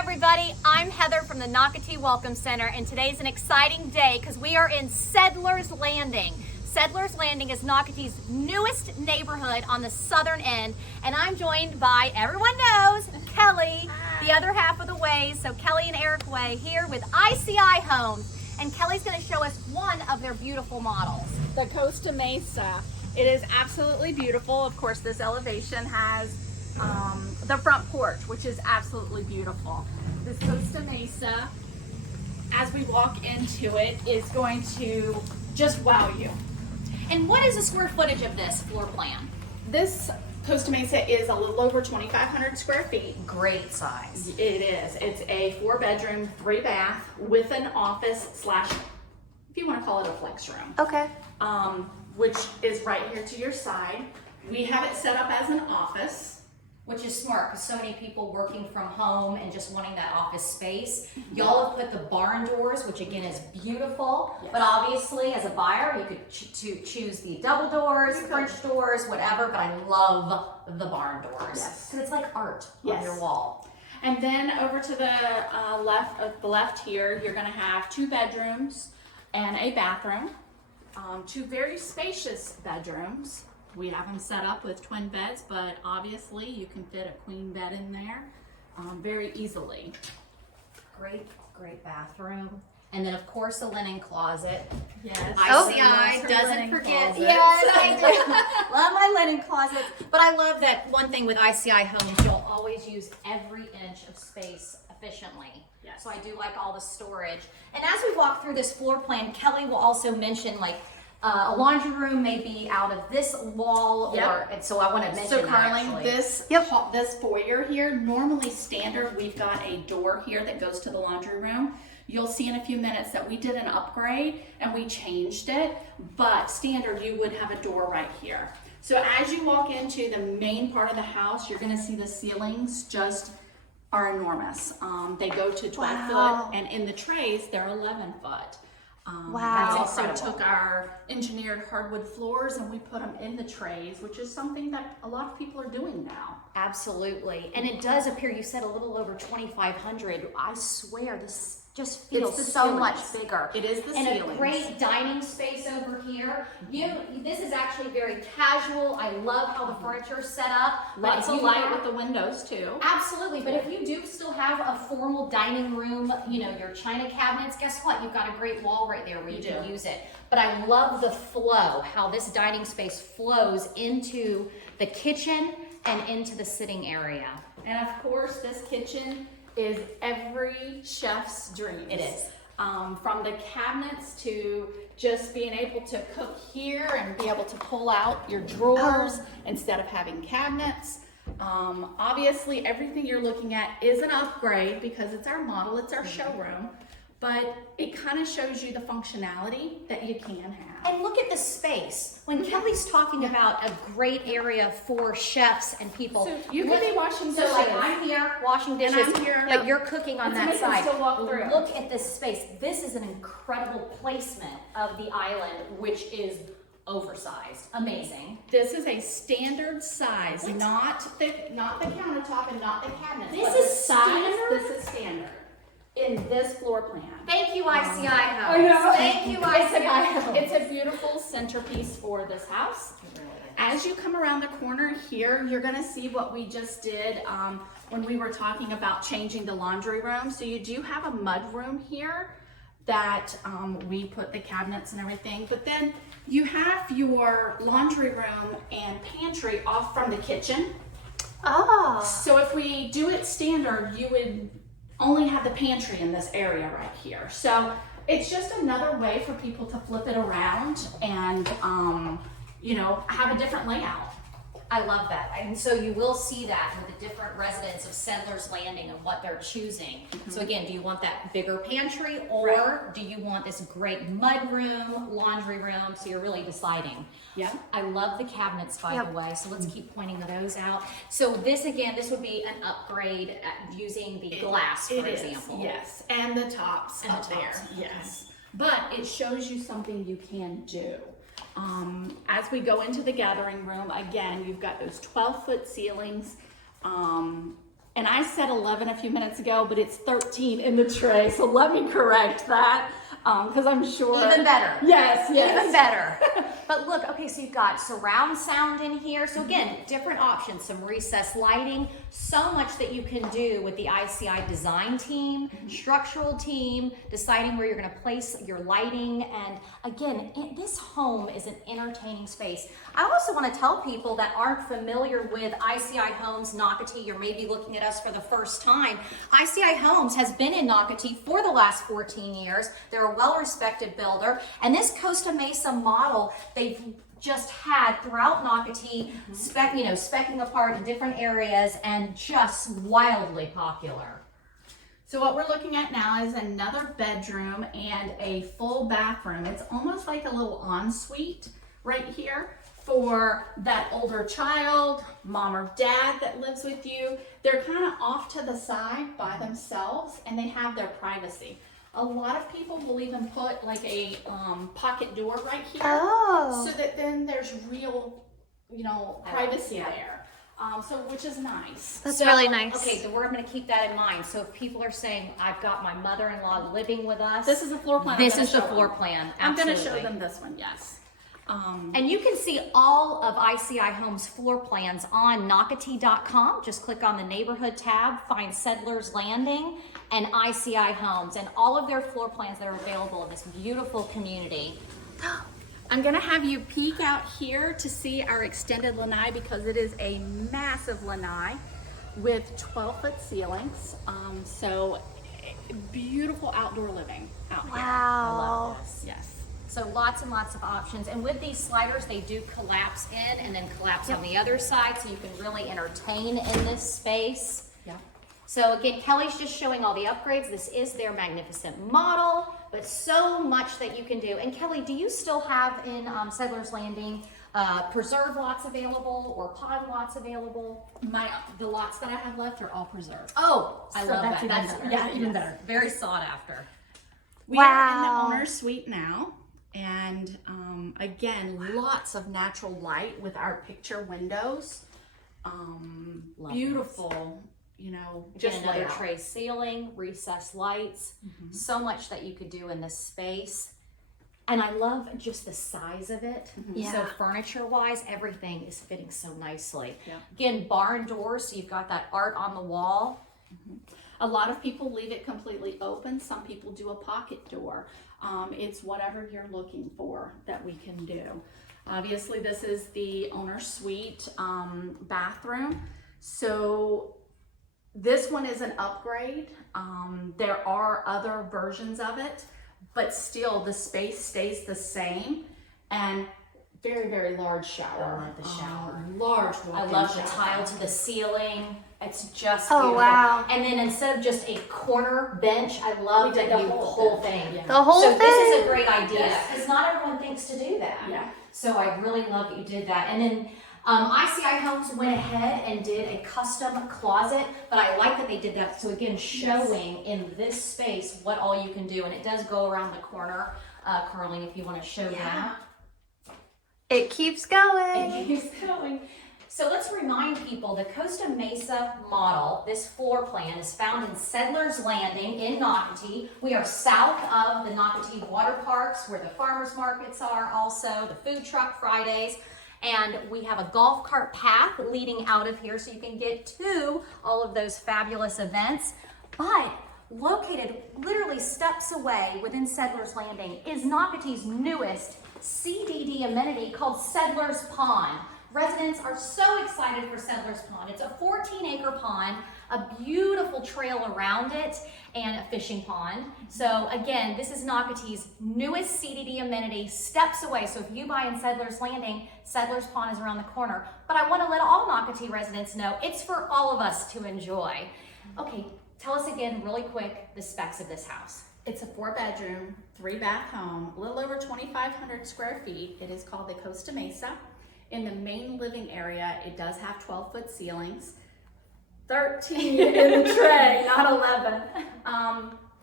everybody, I'm Heather from the Nocatee Welcome Center, and today's an exciting day because we are in Settlers Landing. Settlers Landing is Nocatee's newest neighborhood on the southern end, and I'm joined by, everyone knows, Kelly, the other half of the Ways. So Kelly and Eric Way here with ICI Homes, and Kelly's going to show us one of their beautiful models. The Costa Mesa. It is absolutely beautiful. Of course, this elevation has the front porch, which is absolutely beautiful. This Costa Mesa, as we walk into it, is going to just wow you. And what is the square footage of this floor plan? This Costa Mesa is a little over 2,500 square feet. Great size. It is. It's a 4-bedroom, 3-bath with an office slash, if you want to call it a flex room. Okay. Which is right here to your side. We have it set up as an office. Which is smart because so many people working from home and just wanting that office space. Y'all have put the barn doors, which again is beautiful, Yes. but obviously as a buyer, you could choose the double doors, French doors, whatever, but I love the barn doors. Yes. Because it's like art on Yes. your wall. And then over to the left here, you're gonna have 2 bedrooms and a bathroom. 2 very spacious bedrooms. We have them set up with twin beds, but obviously you can fit a queen bed in there very easily. Great bathroom. And then of course the linen closet. Yes. ICI doesn't forget. Yes, I do. Love my linen closet. But I love that one thing with ICI Homes, you'll always use every inch of space efficiently. Yes. So I do like all the storage. And as we walk through this floor plan, Kelly will also mention like a laundry room may be out of this wall, Yep. and so I want to mention So that Carly, actually. this foyer here, normally standard, we've got a door here that goes to the laundry room. You'll see in a few minutes that we did an upgrade and we changed it, but standard you would have a door right here. So as you walk into the main part of the house, you're gonna see the ceilings just are enormous. They go to 12 foot, and in the trays, they're 11 foot. Wow. We also Incredible. took our engineered hardwood floors and we put them in the trays, which is something that a lot of people are doing now. Absolutely. And it does appear, you said a little over 2,500. I swear this just feels the so ceilings. much bigger. It is the and ceilings. a great dining space over here. This is actually very casual. I love how the furniture is set up. But Lots if of you light have- with the windows too. Absolutely, but if you do still have a formal dining room, you know, your china cabinets, guess what? You've got a great wall right there where you can use it. But I love the flow, how this dining space flows into the kitchen and into the sitting area. And of course, this kitchen is every chef's dream. It is. From the cabinets to just being able to cook here and be able to pull out your drawers instead of having cabinets. Obviously, everything you're looking at is an upgrade because it's our model, it's our showroom, but it kind of shows you the functionality that you can have. And look at the space. When Kelly's talking about a great area for chefs and people. So you could be washing dishes. So like I'm here washing dishes, And I'm here. but you're cooking on And that somebody side. can still walk through. Look at this space. This is an incredible placement of the island, which is oversized. Amazing. This is a standard size, not the countertop and not the cabinet. This but is the size. standard? This is standard in this floor plan. Thank you, ICI Homes. I know. Thank you, ICI Homes. It's a beautiful centerpiece for this house. As you come around the corner here, you're gonna see what we just did when we were talking about changing the laundry room. So you do have a mud room here that we put the cabinets and everything, but then you have your laundry room and pantry off from the kitchen. Oh. So if we do it standard, you would only have the pantry in this area right here. So it's just another way for people to flip it around and, you know, have a different layout. I love that. And so you will see that with the different residents of Settlers Landing and what they're choosing. So again, do you want that bigger pantry or do you want this great mud room, laundry room? So you're really deciding. Yeah. I love the cabinets, by the way, so let's keep pointing those out. So this, again, this would be an upgrade at using the glass, for example. Yes, and the tops And up the tops, there, yes. But it shows you something you can do. As we go into the gathering room, again, you've got those 12-foot ceilings, and And I said 11 a few minutes ago, but it's 13 in the tray. So let me correct that, because I'm sure. Even better. Yes, yes. Even better. But look, okay, so you've got surround sound in here. So again, different options, some recessed lighting, so much that you can do with the ICI design team, structural team, deciding where you're gonna place your lighting. And again, this home is an entertaining space. I also wanna tell people that aren't familiar with ICI Homes Nocatee, you're maybe looking at us for the first time. ICI Homes has been in Nocatee for the last 14 years. They're a well-respected builder. And this Costa Mesa model, they've just had throughout Nocatee, specking apart in different areas and just wildly popular. So what we're looking at now is another bedroom and a full bathroom. It's almost like a little ensuite right here for that older child, mom or dad that lives with you. They're kind of off to the side by themselves and they have their privacy. A lot of people will even put like a pocket door right here, so that then there's real, privacy there. So which is nice. That's really nice. Okay, so we're going to keep that in mind. So if people are saying, I've got my mother-in-law living with us. This is the floor plan. This is the floor plan. I'm going to show them this one, yes. And you can see all of ICI Homes floor plans on Nocatee.com. Just click on the neighborhood tab, find Settlers Landing and ICI Homes, and all of their floor plans that are available in this beautiful community. I'm gonna have you peek out here to see our extended lanai, because it is a massive lanai with 12-foot ceilings. So beautiful outdoor living out here. Wow. I love this, yes. So lots and lots of options. And with these sliders, they do collapse in and then collapse on the other side, so you can really entertain in this space. Yeah. So again, Kelly's just showing all the upgrades. This is their magnificent model, but so much that you can do. And Kelly, do you still have in Settlers Landing preserve lots available or pond lots available? The lots that I have left are all preserved. Oh, I So love that's that. even better. Even better. Very sought after. We are in the owner's suite now. And again, lots of natural light with our picture windows. Beautiful, Just another tray ceiling, recessed lights, so much that you could do in this space. And I love just the size of it. So furniture wise, everything is fitting so nicely. Again, barn doors, so you've got that art on the wall. A lot of people leave it completely open. Some people do a pocket door. It's whatever you're looking for that we can do. Obviously, this is the owner's suite bathroom. So this one is an upgrade. There are other versions of it, but still the space stays the same. And very, very large shower. I love the shower. Large I walk-in love the shower. tile to the ceiling. It's just beautiful. Wow. And then instead of just a corner bench, I love that you the whole thing. Yeah. The whole So thing? this is a great idea because not everyone thinks to do that. Yeah. So I really love that you did that. And then ICI Homes went ahead and did a custom closet, but I like that they did that. So again, showing in this space what all you can do. And it does go around the corner, curling, if you want to show that. It keeps going. It keeps going. So let's remind people the Costa Mesa model, this floor plan, is found in Settlers Landing in Nocatee. We are south of the Nocatee water parks where the farmers markets are, also the food truck Fridays. And we have a golf cart path leading out of here so you can get to all of those fabulous events. But located literally steps away within Settlers Landing is Nocatee's newest CDD amenity called Settlers Pond. Residents are so excited for Settlers Pond. It's a 14-acre pond, a beautiful trail around it, and a fishing pond. So again, this is Nocatee's newest CDD amenity, steps away. So if you buy in Settlers Landing, Settlers Pond is around the corner. But I want to let all Nocatee residents know it's for all of us to enjoy. Okay, tell us again really quick the specs of this house. It's a 4-bedroom, 3-bath home, a little over 2,500 square feet. It is called the Costa Mesa. In the main living area, it does have 12-foot ceilings, 13 in the tray, not 11.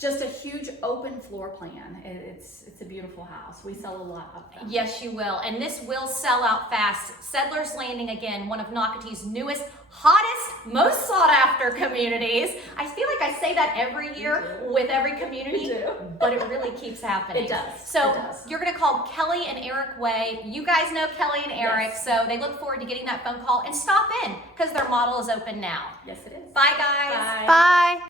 just a huge open floor plan. It's a beautiful house. We sell a lot of them. Yes, you will. And this will sell out fast. Settlers Landing, again, one of Nocatee's newest, hottest, most sought after communities. I feel like I say that every year with every community, but it really keeps happening. It does. So It does. you're going to call Kelly and Eric Way. You guys know Kelly and Eric, Yes. so they look forward to getting that phone call and stop in because their model is open now. Yes, it is. Bye, guys. Bye. Bye.